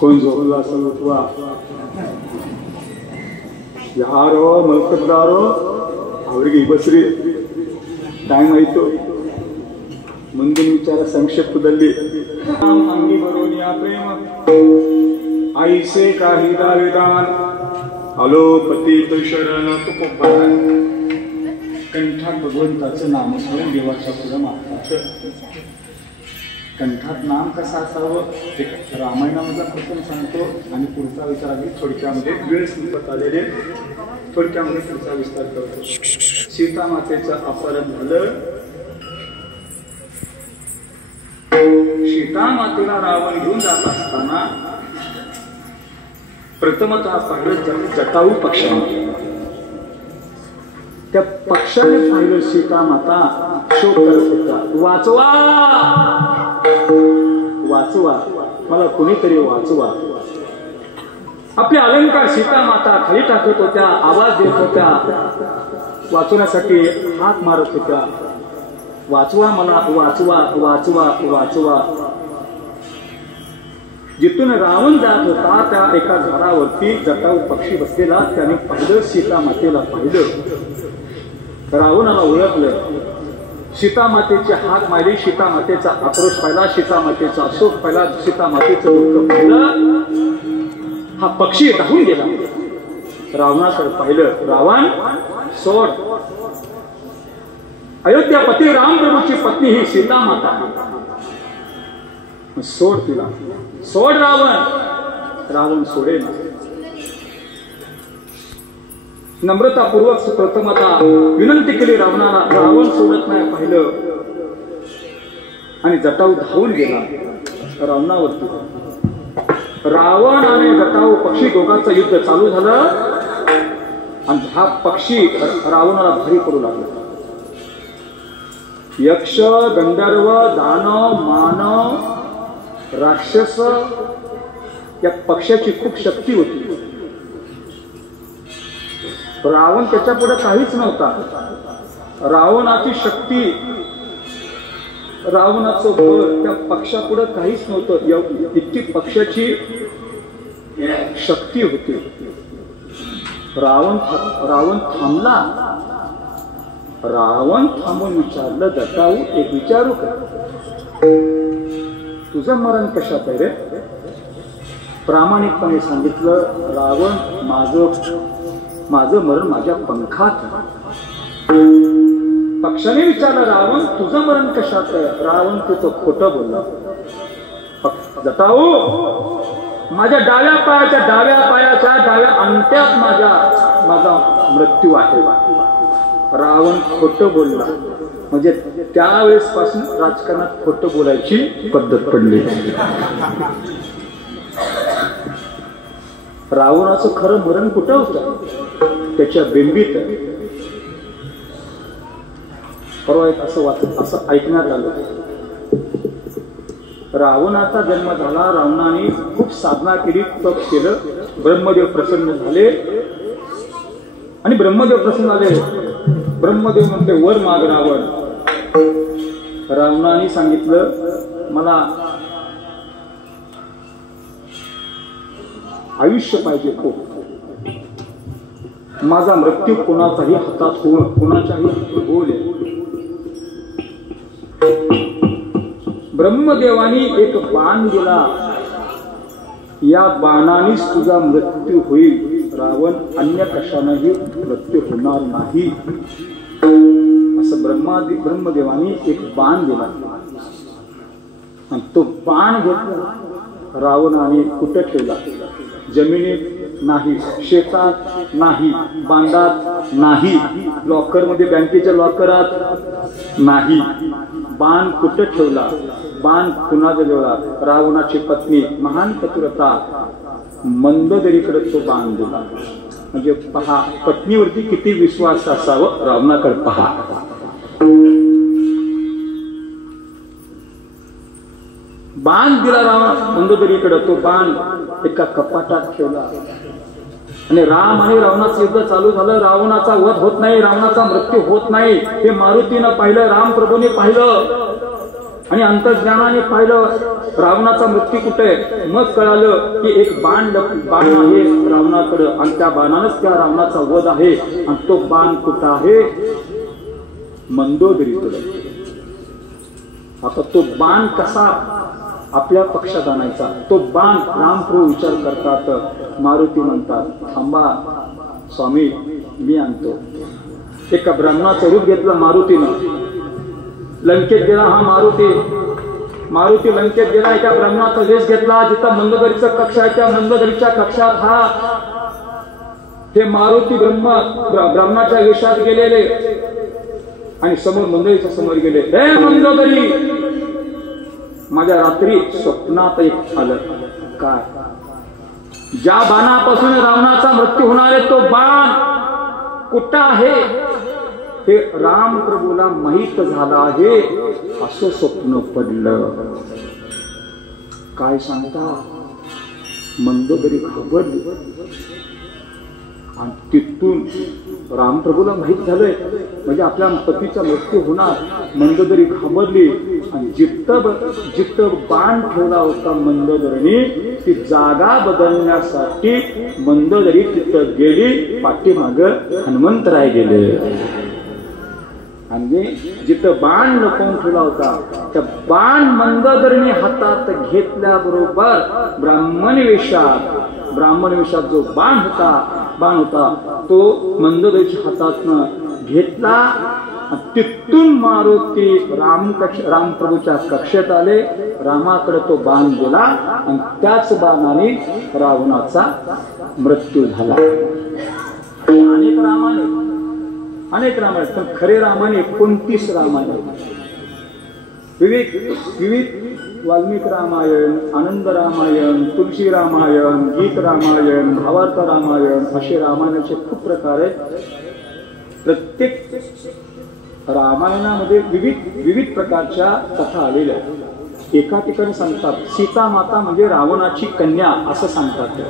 कोण झोपला असेल उठवा. ಯಾರೋ ಮಲ್ಕದ್ದಾರೋ ಅವರಿಗೆ ಈ ಬಸ್ರಿ ಟೈಮ್ ಆಯಿತು. ಮುಂದಿನ ವಿಚಾರ ಸಂಕ್ಷಿಪ್ತದಲ್ಲಿ अंगी बरोनिया प्रेम आईसे काही दावेदान अलोपती तो शरण तुकोपान. कंठात भगवंताचं नामस्मरण देवाच्या पुढे मागतात. कंठात नाम कसं असावं ते रामायणामधला प्रसंग सांगतो आणि पुढचा विचार आधी थोडक्यामध्ये वेळ संपत आलेले थोडक्यामध्ये पुढचा विस्तार करतो. सीता मातेचं अपहरण झालं. सीता मातेला रावण घेऊन जात असताना प्रथमतः पाहिलं जटाऊ पक्षाने. त्या पक्षाने पाहिलं सीता माता शोक करत होता. वाचवा वाचवा मला कुणीतरी वाचवा. आपले अलंकार सीता माता खाली टाकत होत्या, आवाज देत होत्या, वाचवण्यासाठी हात मारत होत्या. वाचवा मला, वाचवा वाचवा वाचवा. जिथून रावण जात होता त्या एका झाडावरती जटाऊ पक्षी बसलेला. त्याने पाहिलं सीता मातेला पाहिलं. रावणाला ओळखलं. सीता मातेची हाक मारली. सीता मातेचा आक्रोश पाहिला. सीता मातेचा शोक पाहिला. सीता मातेचं दुःख पाहिलं. हा पक्षी धावून गेला. रावणाकडे पाहिलं. रावण सोड. अयोध्यापती रामप्रभूची पत्नी ही सीता माता. सोड तिला, सोड रावण. रावण सोडे ना. नम्रतापूर्वक प्रथमता विनंती केली रावणाला. रावण सोडत नाही. पाहिलं आणि जटाऊ धावून गेला रावणावरती. रावण आणि जटाऊ पक्षी दोघांचं युद्ध चालू झालं आणि हा पक्षी रावणाला भारी पडू लागला. यक्ष, गंधर्व, दानव, मानव, राक्षस या पक्षाची खूप शक्ती होती. रावण त्याच्या पुढे काहीच नव्हता. रावणाची शक्ती, रावणाचं बळ त्या पक्षापुढे काहीच नव्हतं. इतकी पक्षाची शक्ती होती. रावण थांबला. रावण थांबून विचारलं, जटाऊ एक विचारू का? तुझं मरण कशात आहे रे? प्रामाणिकपणे सांगितलं. रावण माझं मरण माझ्या पंखात. पक्षाने विचारलं, रावण तुझं मरण कशात आहे? रावण तिथं खोटं बोलला. जटाऊ माझ्या डाव्या पायाच्या डाव्या अंगठ्यात माझा मृत्यू आहे. रावण खोटं बोलला. म्हणजे त्यावेळेस पासून राजकारणात खोटं बोलायची पद्धत पडली. रावणाचं खरं मरण कुठं होतं? त्याच्या बिंबीत. परवा एक असं ऐकण्यात आलं. रावणाचा जन्म झाला. रावणाने खूप साधना केली, तप केलं. ब्रह्मदेव प्रसन्न झाले आणि ब्रह्मदेव प्रसन्न झाले. ब्रह्मदेव म्हणते वर माग रावण. रावणाने सांगितलं, मला आयुष्य पाहिजे खूप. माझा मृत्यू कोणाचाही हातात होऊन कोणाच्याही होऊ नये. ब्रह्मदेवानी एक बाण दिला. या बाणानेच तुझा मृत्यू होईल. रावण अन्य कशानेही मृत्यू होणार नाही. असं ब्रह्मदेवानी एक बाण दिला आणि तो बाण घेतला. रावणाने कुठे ठेवला? जमिनीत नाही, शेतात नाही, बांधात नाही, लॉकर मध्ये बँकेच्या लॉकरात नाही. बाण कुठे ठेवला? बाण कुणाचा ठेवला? रावणाची पत्नी महान पतिव्रता मंदोदरीकडे तो बाण दिला. म्हणजे पहा पत्नीवरती किती विश्वास असावं. रावणाकडे पहा. बाण दिला रावण मंदोदरीकडे. तो बाण एका कपाटात ठेवला आणि राम आणि रावणाचं युद्ध चालू झालं. रावणाचा वध होत नाही, रावणाचा मृत्यू होत नाही. हे मारुतीनं पाहिलं, रामप्रभूने पाहिलं. आणि अंतर्ज्ञानाने पाहिलं रावणाचा मृत्यू कुठे आहे. मग कळालं की एक बाण आहे रावणाकडे आणि त्या बाणानच त्या रावणाचा वध आहे. आणि तो बाण कुठं आहे, मंदोदरीकडे. आता तो बाण कसा आपल्या पक्षात आणायचा, तो बाण रामप्रभू विचार करतात. मारुती म्हणतात थांबा स्वामी मी आणतो. एका ब्रह्माचं रूप घेतलं मारुतीनं, लंकेत गेला हा मारुती लंकेत गेला. एका ब्रह्माचा वेश घेतला. जिथं मंदोदरीचा कक्ष आहे त्या मंदोदरीच्या कक्षात हा हे मारुती ब्रह्माच्या वेशात गेलेले आणि समोर मंदोदरीच्या समोर गेले. हे मंदोदरी, माझ्या रात्री स्वप्नात एक आलं. काय, ज्या बाणापासून रावणाचा मृत्यू होणार आहे तो बाण कुठं आहे हे राम प्रभूला माहित झालं आहे असं स्वप्न पडलं. काय सांगता, मंदोदरी घाबरली आणि तिथून रामप्रभूला माहित झालंय म्हणजे आपल्या पतीचा मृत्यू होणार. मंदोदरी घाबरली आणि जिथं बाण ठेवला होता मंदोदरीने ती जागा बदलण्यासाठी मंदोदरी तिथं गेली. पाठीमाग हनुमंतराय गेले आणि जिथं बाण लपवून ठेवला होता त्या बाण मंदोदरीने हातात घेतल्याबरोबर ब्राह्मण वेशात जो बाण होता तो मंदोदरीच्या हातातनं घेतला. तिथून मारुती रामप्रभूच्या कक्षेत आले. रामाकडे तो बाण गेला आणि त्याच बाणाने रावणाचा मृत्यू झाला. अनेक रामायण पण खरे रामायण 29 रामायण, विविध वाल्मिक रामायण, आनंद रामायण, तुलसी रामायण, गीत रामायण, भावार्थ रामायण असे रामायणाचे खूप प्रकार आहेत. प्रत्येक रामायणामध्ये विविध प्रकारच्या कथा आलेल्या आहेत. एका ठिकाणी सांगतात सीता माता म्हणजे रावणाची कन्या असं सांगतात.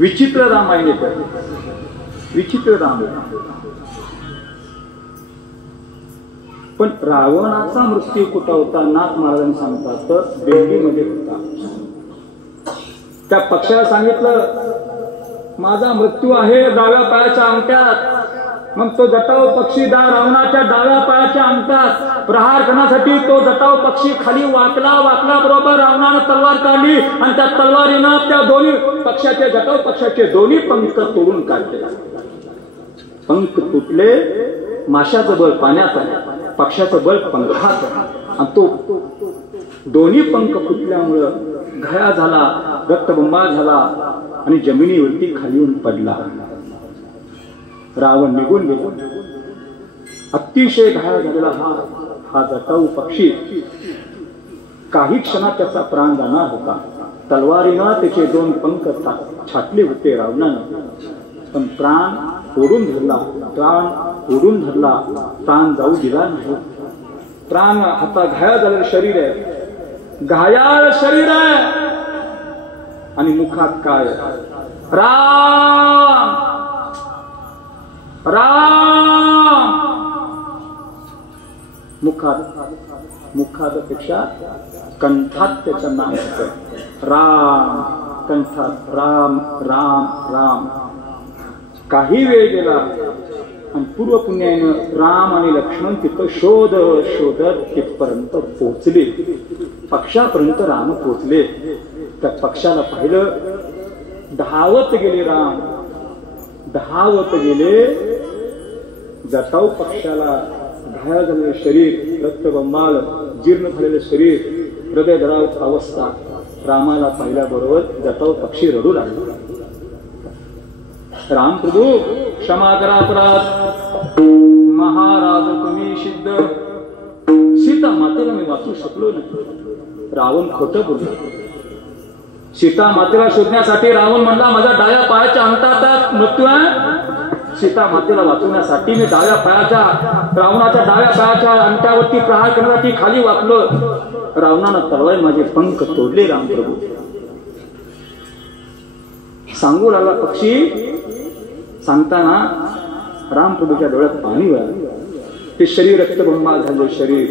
विचित्र रामायण येतं, विचित्र रामायण. पण रावणाचा मृत्यू कुठं होता नाथ महाराजांनी सांगतात तर दिल्लीमध्ये होता. त्या पक्षाला सांगितलं माझा मृत्यू आहे डाव्या पायाच्या अंगठ्यात. मग तो जटाऊ पक्षी रावणाच्या डाव्या पायाच्या अंगठ्यात प्रहार करण्यासाठी तो जटाऊ पक्षी खाली वाकला बरोबर रावणानं तलवार काढली आणि त्या तलवारीनं त्या दोन्ही पक्षाचे जटाऊ पक्षाचे दोन्ही पंख तोडून काढले. पंख तुटले. माशाचं बळ पाण्यात आहे, पक्षाचं बळ पंखात आणि तो दोन्ही पंख फुटल्यामुळं घाया झाला, रक्तबंबाळ झाला आणि जमिनीवरती खाली येऊन पडला. रावण निघून गेला. अतिशय घाया झालेला हा जटाऊ पक्षी काही क्षणात त्याचा प्राण जाणार होता. तलवारीनं त्याचे 2 पंख छाटले होते रावणानं, पण प्राण ओढून धरला, प्राण जाऊ दिला नाही. प्राण आता घायाळ झालेलं शरीर आहे, घायाळ शरीर आहे आणि मुखात काय, राम राम. मुखात पेक्षा कंठात त्याचं नाव होतं राम. कंठात राम राम राम. काही वेळ गेला आणि पूर्व पुण्यानं राम आणि लक्ष्मण तिथं शोधत तिथपर्यंत पोहोचले. पक्षापर्यंत राम पोहोचले. त्या पक्षाला पाहिलं, धावत गेले राम, धावत गेले. जटाऊ पक्षाला घायाळ झालेले शरीर, रक्तबंबाळ, जीर्ण झालेले शरीर, हृदयद्रावक अवस्था. रामाला पाहिल्याबरोबर जटाऊ पक्षी रडू लागला. राम प्रभू क्षमा करा अपराध, महाराज तुम्ही सिद्ध. सीता मातेला मी वाचू शकलो नाही. रावण खोटं बोलला. सीता मातेला शोधण्यासाठी रावण म्हणला माझा डाव्या पायाच्या अंगठात मृत्यू आहे. सीता मातेला वाचवण्यासाठी मी रावणाच्या डाव्या पायाच्या अंगठ्यावरती प्रहार करण्यासाठी खाली वाकलो. रावणानं तलवार माझे पंख तोडले. रामप्रभू सांगू लागला पक्षी. सांगताना रामप्रभूच्या डोळ्यात पाणी वळलं. ते शरीर रक्तबंबाळ झाले शरीर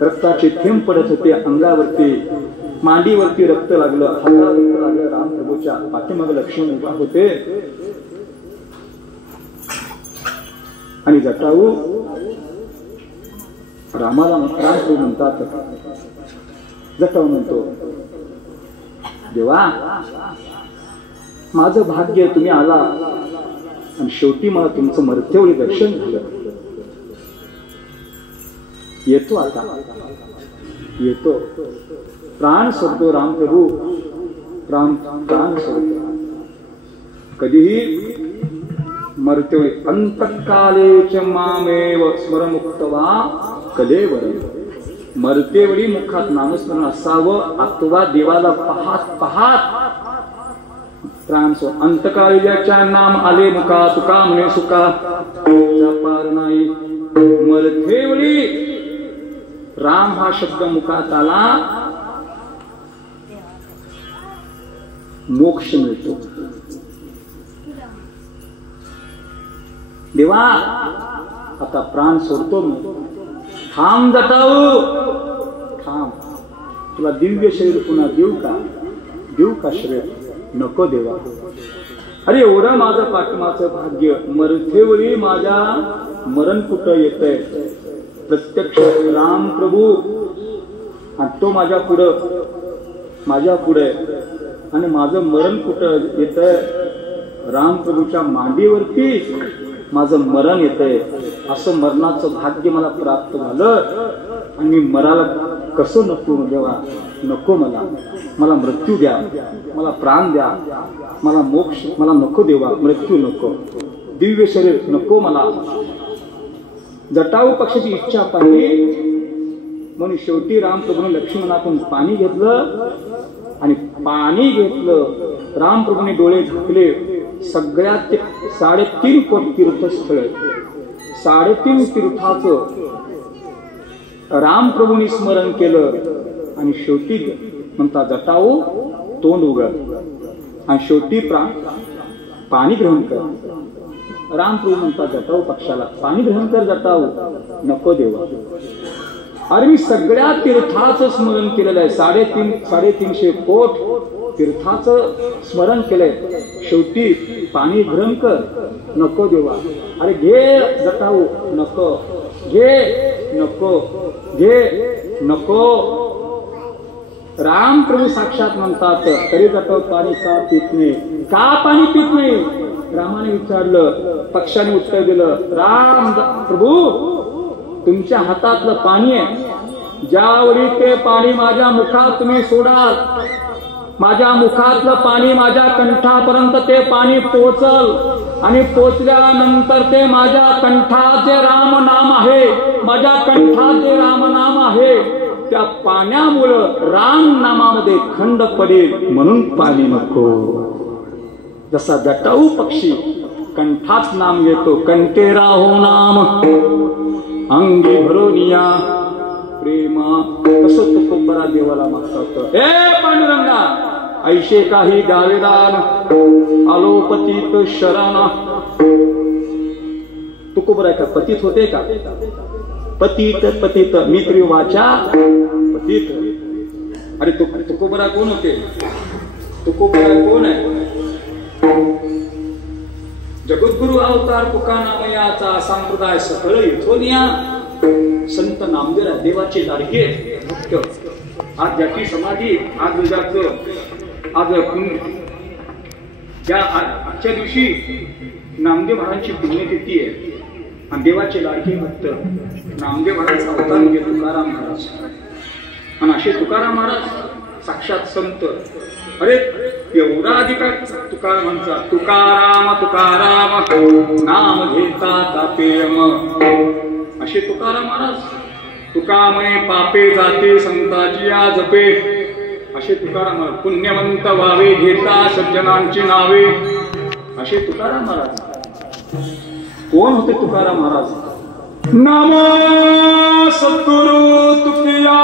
रक्ताचे थेंब पडत होते अंगावरती, मांडीवरती रक्त लागलं, हाताला रक्त लागलं. रामप्रभूच्या पाठीमागे लक्ष्मण उभा होते आणि जटाऊ रामाला रामप्रभू म्हणतात. जटाऊ म्हणतो, देवा माझं भाग्य तुम्ही आला आणि शेवटी मला तुमचं मर्त्यवेळी दर्शन झालं. येतो आता, येतो. प्राण सोडतो रामप्रभू, प्राण सोडतो. कधीही मर्त्यवेळी अंतकाले मामेव स्मरमुक्तवा कलेवर. मर्त्यवेळी मुखात नामस्मरण असावं अथवा देवाला पाहात पाहात प्राण सोड. अंतकाळीच्या नाम आले मुखा, तुका म्हणे सुका पार नाही. मर्त्यवेळी राम हा शब्द मुखात आला, मोक्ष मिळतो. देवा आता प्राण सोडतो मी. थांब जटाऊ, थांब. तुला दिव्य शरीर पुन्हा देऊ का? देऊ का शरीर? नको देवा. अरे एवढं माझं पाठीमाचं भाग्य. मर्त्यवेळी माझ्या मरण कुठं येतंय? प्रत्यक्ष राम प्रभू आणि तो माझ्या पुढे आणि माझं मरण कुठं येतंय? राम प्रभूच्या मांडीवरती माझं मरण येतंय. असं मरणाचं भाग्य मला प्राप्त झालं आणि मी मराला कसं नको देवा? नको मला. मला मृत्यू द्या, मला प्राण द्या, मला मोक्ष मला नको देवा. मृत्यू नको, दिव्य शरीर नको मला. जटाऊ पक्षाची इच्छा पाहिली म्हणून शेवटी रामप्रभूने लक्ष्मणातून पाणी घेतलं आणि पाणी घेतलं. रामप्रभूने डोळे झाकले. सगळ्यात 3.5 कोटी तीर्थस्थळ, 3.5 तीर्थाचं रामप्रभूंनी स्मरण केलं आणि शेवटी म्हणता जटाऊ तोंड उघड आणि शेवटी पाणी ग्रहण कर. रामप्रभू म्हणता जटाऊ पक्षाला, पाणी ग्रहण कर जटाऊ. नको देवा. अरे मी सगळ्या तीर्थाचं स्मरण केलेलं आहे. 350 कोट तीर्थाचं स्मरण केलंय. शेवटी पाणी ग्रहण कर. नको देवा. अरे घे जटाऊ. नको. घे. नको. घे. नको. रामप्रभू साक्षात म्हणतात तरी जटाऊ पाणी का पित नाही? का पाणी पित नाही? रामाने विचारलं. पक्षाने उत्तर दिलं, राम प्रभू तुमच्या हातातलं पाणी आहे. ज्यावेळी ते पाणी माझ्या मुखात तुम्ही सोडाल, माझ्या मुखातलं पाणी माझ्या कंठापर्यंत ते पाणी पोचल आणि पोचल्यानंतर ते माझ्या कंठाचे राम नाम आहे, माझ्या कंठाचे राम नाम आहे. त्या पाण्यामुळं राम नामामध्ये खंड पडेल म्हणून पाणी नको. जसा जटाऊ पक्षी कंठात नाम घेतो, कंठे राहो नाम अंगी भरोनिया प्रेमा, तसं तुकोबरा देवाला मागतात. ए पांडुरंगा ऐशे काही गावेदान आलोपतीत शरणा. तुकोबरा का पतित होते का? पतित मित्री वाचा पतित. अरे तुकोबरा कोण होते? तुकोबरा कोण आहे? जगद्गुरु अवतार तुका नामयाचा संप्रदाय सकळ इथोनिया. संत नामदेव देवाचे लाडके भक्त. आज ज्याची समाधी आज आजच्या दिवशी नामदेव महाराजांची पुण्यतिथी आहे आणि देवाचे लाडके भक्त नामदेव महाराज अवतार म्हणजे तुकाराम महाराज. आणि असे तुकाराम महाराज साक्षात संत. अरे एवढा अधिकार तुकारामांचा. तुकाराम तुकाराम नाम घेता तापेयम. असे तुकाराम महाराज. तुकामये पापे जाते संताची या जपे. असे तुकाराम महाराज. पुण्यवंत व्हावे घेता सज्जनांची नावे. असे तुकाराम महाराज. कोण होते तुकाराम महाराज? नमो सद्गुरु तुकिया.